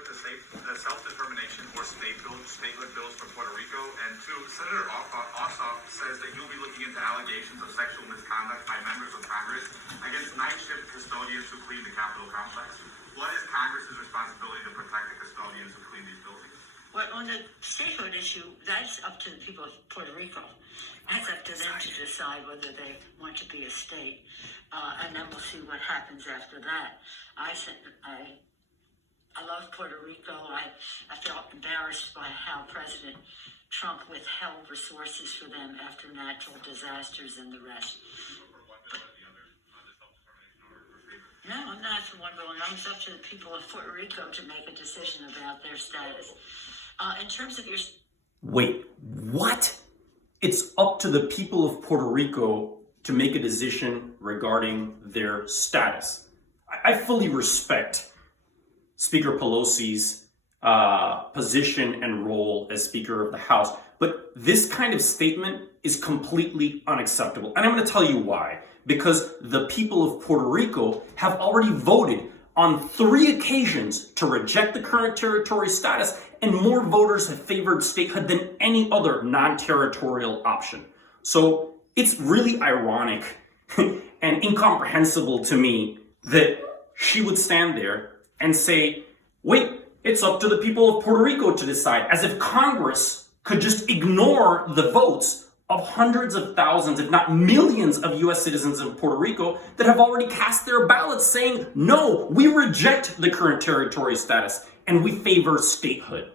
support the self-determination or statehood bills for Puerto Rico? And two, Senator Ossoff says that you'll be looking into allegations of sexual misconduct by members of Congress against night shift custodians who clean the Capitol complex. What is Congress's responsibility to protect the custodians who clean these buildings? Well, on the statehood issue, that's up to the people of Puerto Rico. That's up to them to decide whether they want to be a state. And then we'll see what happens after that. I love Puerto Rico. I felt embarrassed by how President Trump withheld resources for them after natural disasters and the rest. No, I'm not for one bill. It's up to the people of Puerto Rico to make a decision about their status. In terms of your... Wait, what? It's up to the people of Puerto Rico to make a decision regarding their status. I fully respect Speaker Pelosi's position and role as Speaker of the House, but this kind of statement is completely unacceptable. And I'm going to tell you why. Because the people of Puerto Rico have already voted on 3 occasions to reject the current territory status, and more voters have favored statehood than any other non-territorial option. So it's really ironic and incomprehensible to me that she would stand there and say, wait, it's up to the people of Puerto Rico to decide, as if Congress could just ignore the votes of hundreds of thousands, if not millions, of U.S. citizens in Puerto Rico that have already cast their ballots saying, no, we reject the current territory status and we favor statehood.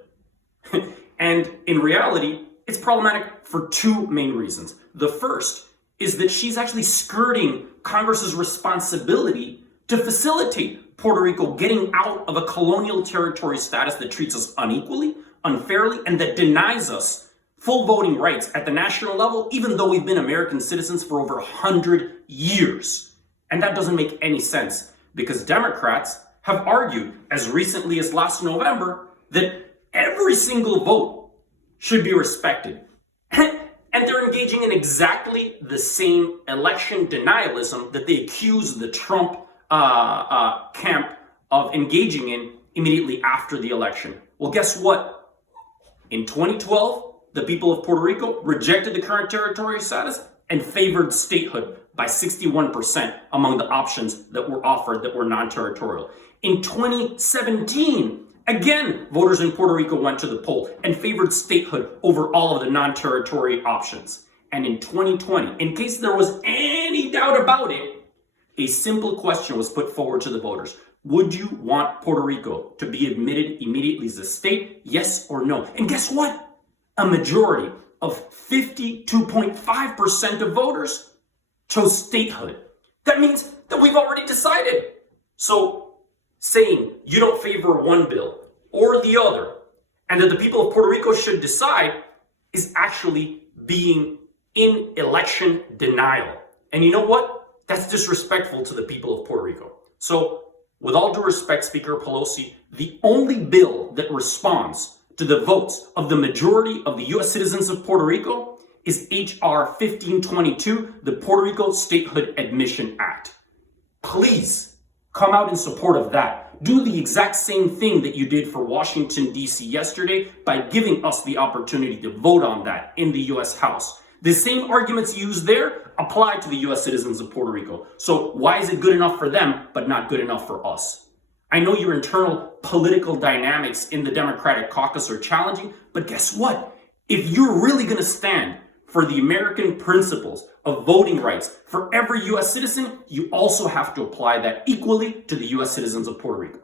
And in reality, it's problematic for 2 main reasons. The first is that she's actually skirting Congress's responsibility to facilitate Puerto Rico getting out of a colonial territory status that treats us unequally, unfairly, and that denies us full voting rights at the national level, even though we've been American citizens for over 100 years. And that doesn't make any sense, because Democrats have argued as recently as last November that every single vote should be respected. And they're engaging in exactly the same election denialism that they accuse the Trump camp of engaging in immediately after the election. Well, guess what? In 2012, the people of Puerto Rico rejected the current territory status and favored statehood by 61% among the options that were offered that were non-territorial. In 2017, again, voters in Puerto Rico went to the poll and favored statehood over all of the non-territory options. And in 2020, in case there was any doubt about it, a simple question was put forward to the voters. Would you want Puerto Rico to be admitted immediately as a state? Yes or no? And guess what? A majority of 52.5% of voters chose statehood. That means that we've already decided. So saying you don't favor one bill or the other, and that the people of Puerto Rico should decide, is actually being in election denial. And you know what? That's disrespectful to the people of Puerto Rico. So with all due respect, Speaker Pelosi, the only bill that responds to the votes of the majority of the U.S. citizens of Puerto Rico is H.R. 1522, the Puerto Rico Statehood Admission Act. Please come out in support of that. Do the exact same thing that you did for Washington, D.C. yesterday by giving us the opportunity to vote on that in the U.S. House. The same arguments used there apply to the U.S. citizens of Puerto Rico. So why is it good enough for them, but not good enough for us? I know your internal political dynamics in the Democratic caucus are challenging, but guess what? If you're really going to stand for the American principles of voting rights for every U.S. citizen, you also have to apply that equally to the U.S. citizens of Puerto Rico.